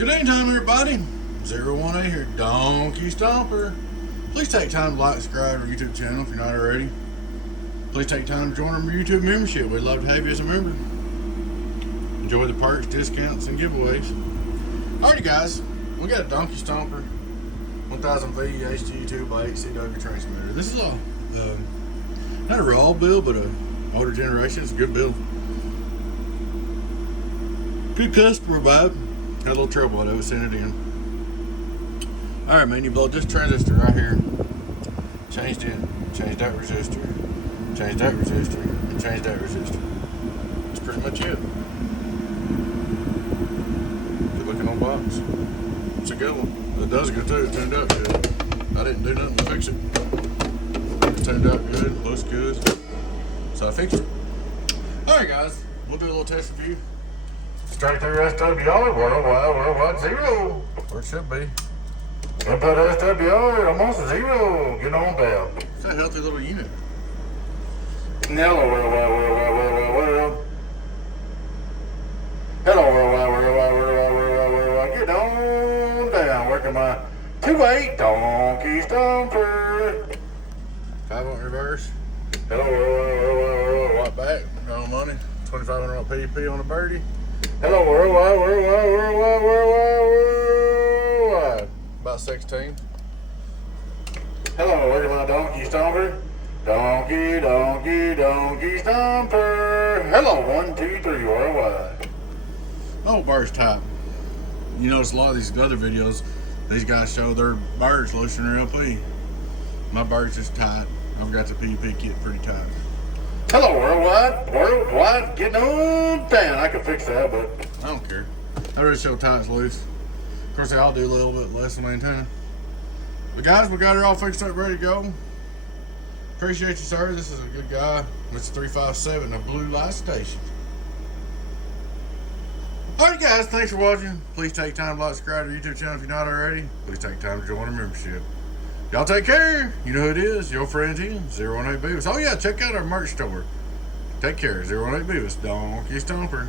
Good day time, everybody. 018 here, Donkey Stomper. Please take time to like, subscribe to our YouTube channel if you're not already. Please take time to join our YouTube membership. We'd love to have you as a member. Enjoy the perks, discounts, and giveaways. Alrighty, guys, we got a Donkey Stomper 1000V-HG-2x8 CW transmitter. This is a not a raw build, but a older generation. It's a good build. Good customer vibe. Had a little trouble with it, sent it in. Alright, man, you blow this transistor right here. Changed it, changed that resistor, changed that resistor, and changed that resistor. That's pretty much it. Good looking old box. It's a good one. It does good too, it turned out good. I didn't do nothing to fix it. It turned out good, looks good. So I fixed it. Alright guys, we'll do a little test review. Straight through SWR, worldwide zero. Or it should be. Input SWR, almost a zero. Get on down. It's a healthy little unit. Hello, worldwide. Hello, worldwide. Get on down. Working my 2.8 Donkey Stomper. 5 on reverse. Hello, worldwide. White back. No money. 2500 watt PDP on the birdie. Hello, worldwide. About 16. Hello, where's my Donkey Stomper? Donkey Stomper. Hello, 1, 2, 3, worldwide. Oh, bird's tight. You notice a lot of these other videos, these guys show their birds loosening their LP. My bird's just tight. I've got the PDP kit pretty tight. Hello, worldwide, getting on down. I can fix that, but I don't care. I already show tight it's loose. Of course, they all do a little bit less than maintain. But guys, we got her all fixed up, ready to go. Appreciate you, sir. This is a good guy. Mr. 357, a blue light station. Alright guys, thanks for watching. Please take time to like, subscribe to our YouTube channel if you're not already. Please take time to join our membership. Y'all take care. You know who it is. Your friend here, 018 Beavis. Oh yeah, check out our merch store. Take care. 018 Beavis, Donkey Stomper.